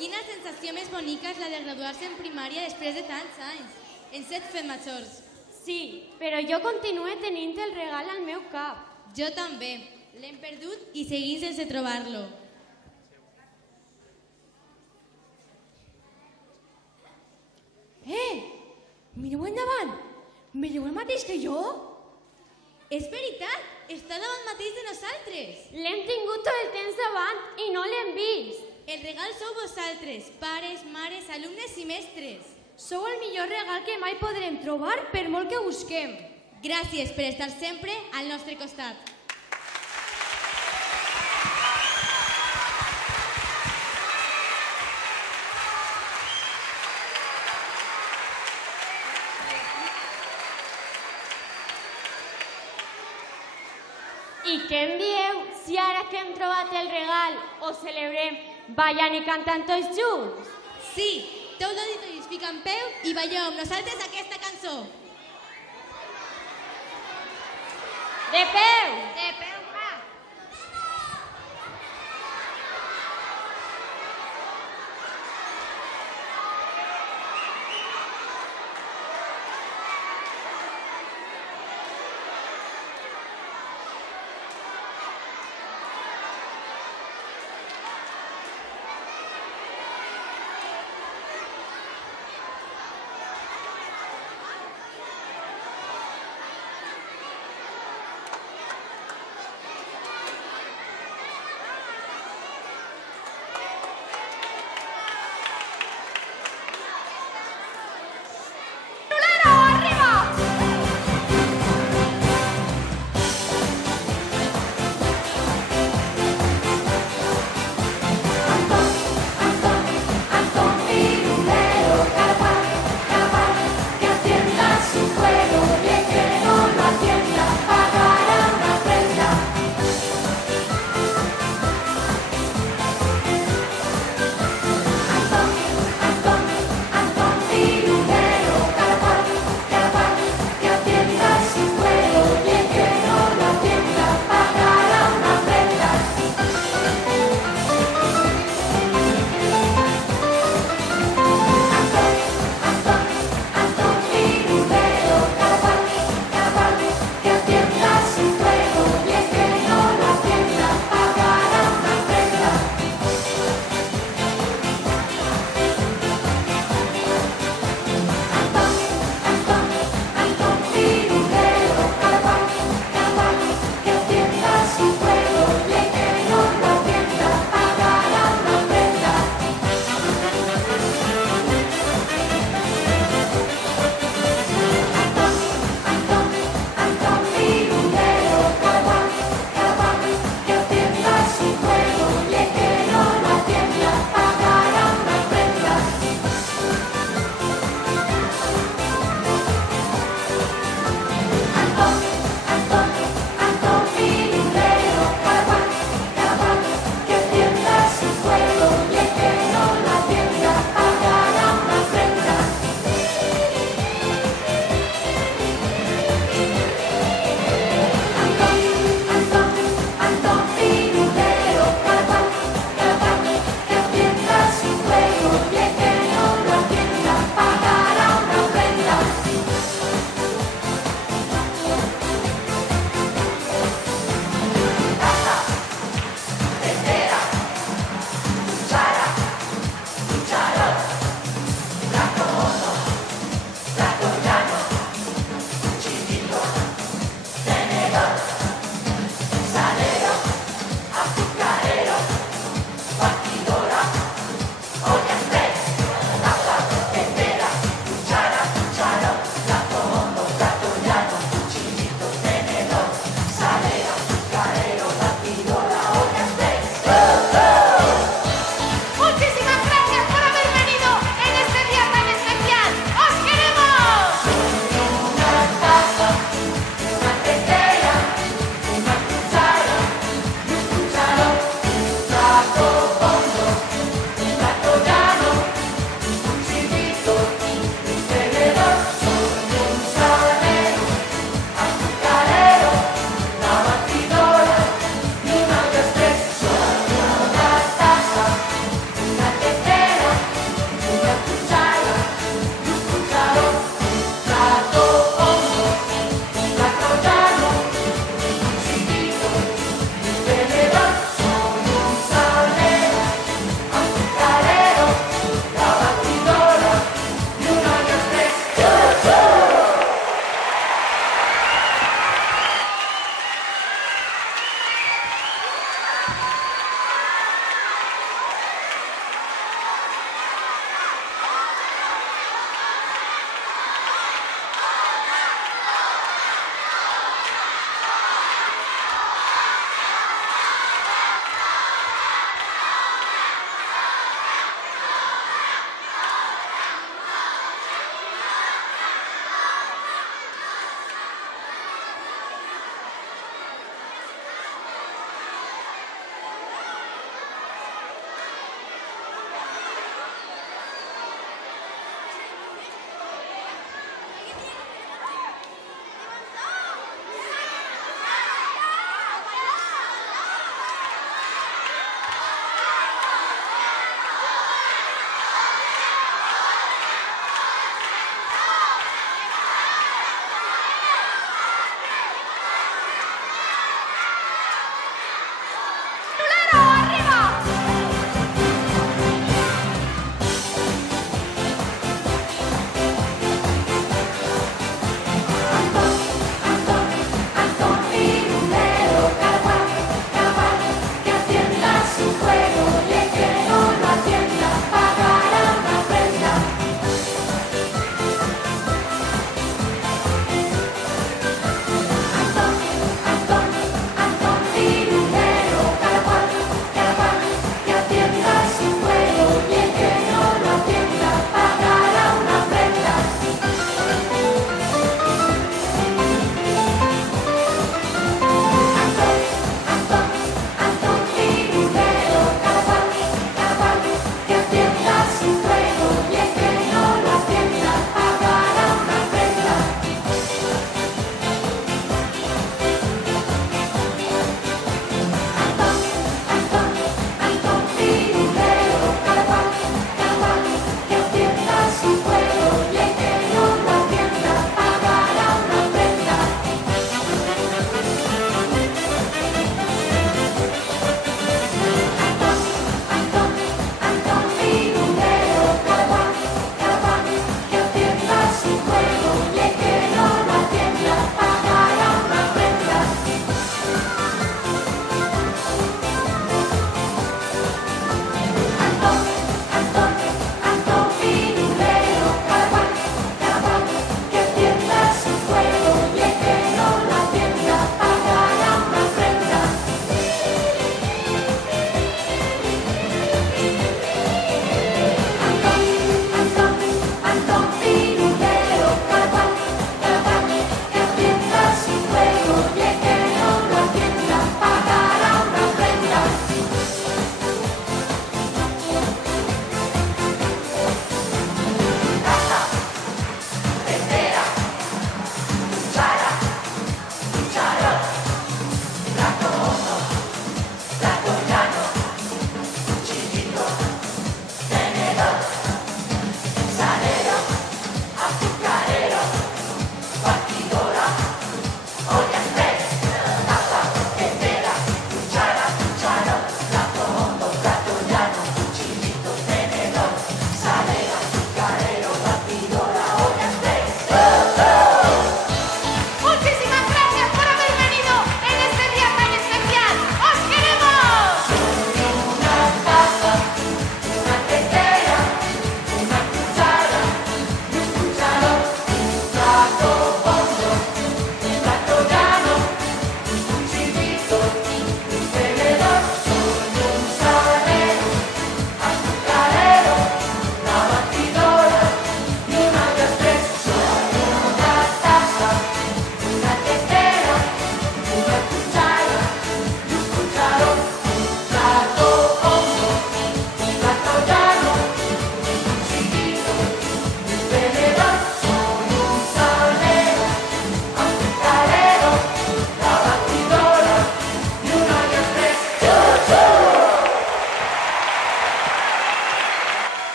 Quina sensació més bonica és la de graduar-se en primària després de tants anys. Ens hem fet majors. Sí, però jo continuo tenint el regal al meu cap. Jo també. L'hem perdut i seguim sense trobar-lo. Mireu endavant! Veieu el mateix que jo? És veritat, està davant mateix de nosaltres. L'hem tingut tot el temps davant i no l'hem vist. El regal sou vosaltres, pares, mares, alumnes i mestres. Sou el millor regal que mai podrem trobar per molt que busquem. Gràcies per estar sempre al nostre costat. I què em dieu si ara que hem trobat el regal ho celebrem ballant i cantant tots junts? Sí, tot l'auditori es fica en peu i balleu amb nosaltres aquesta cançó. De peu! De peu, va!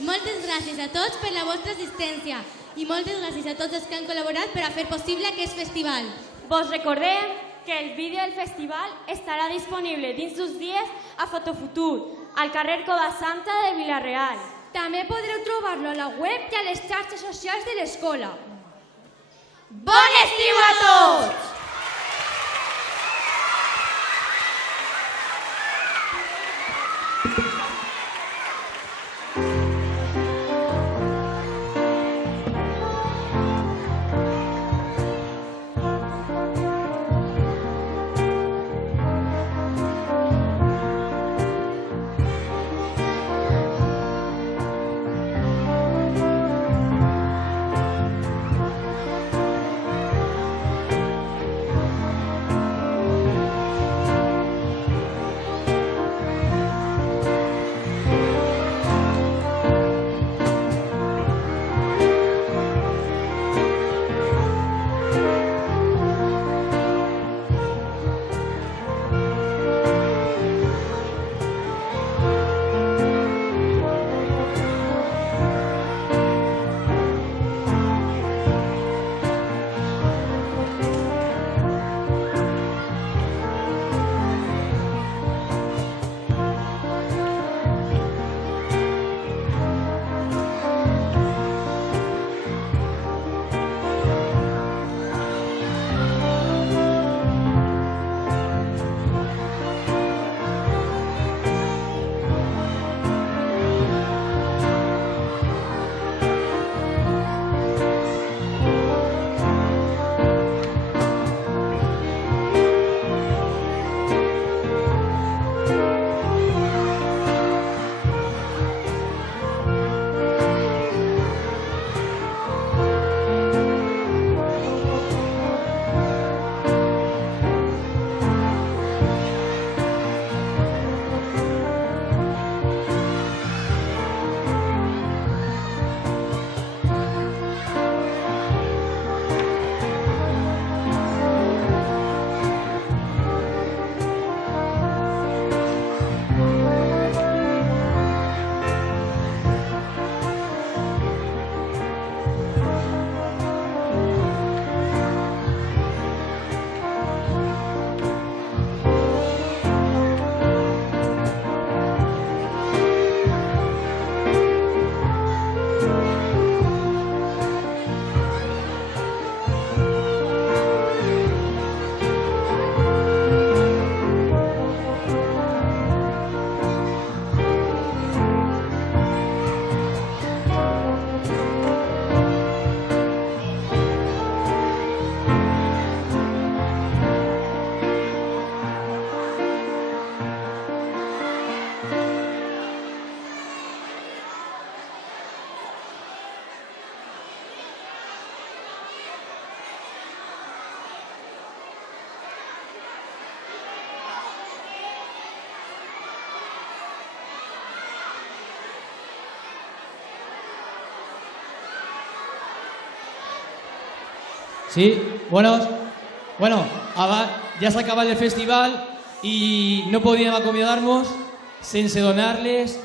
Moltes gràcies a tots per la vostra assistència i moltes gràcies a tots els que han col·laborat per a fer possible aquest festival. Vos recordem que el vídeo del festival estarà disponible dins d'uns dies a Fotofutur, al carrer Cova Santa de Vila-real. També podreu trobar-lo a la web i a les xarxes socials de l'escola. Bon estiu a tots! Sí, bueno, ya se acaba el festival y no podíem acomiadar-nos sense donar-les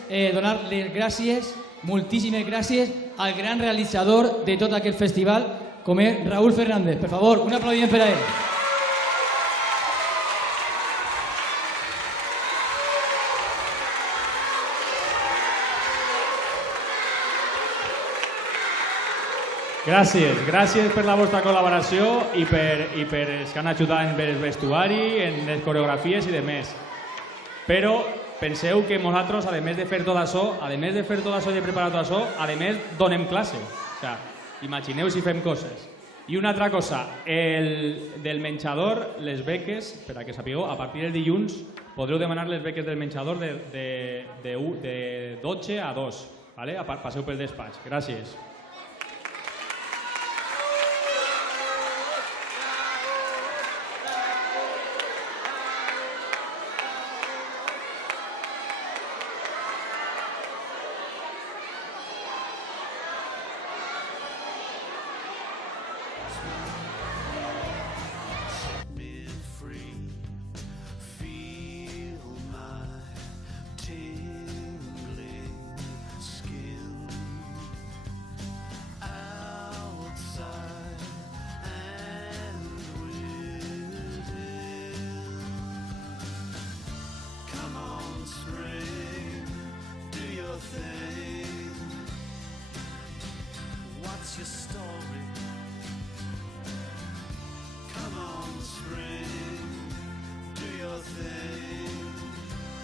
gràcies, moltíssimes gràcies al gran realitzador de tot aquest festival, com és Raúl Fernández. Per favor, un aplaudiment per a ell. Gràcies per la vostra col·laboració i per els que han ajudat en el vestuari, en les coreografies i demés. Però penseu que nosaltres, a més de fer tot això, i de preparar tot això, a més donem classe. O sea, imagineu si fem coses. I una altra cosa, del menjador, les beques, per a que sapigueu, a partir del dilluns podreu demanar les beques del menjador de 12 a 2. Passeu pel despatx. Gràcies. Tingling skin your story.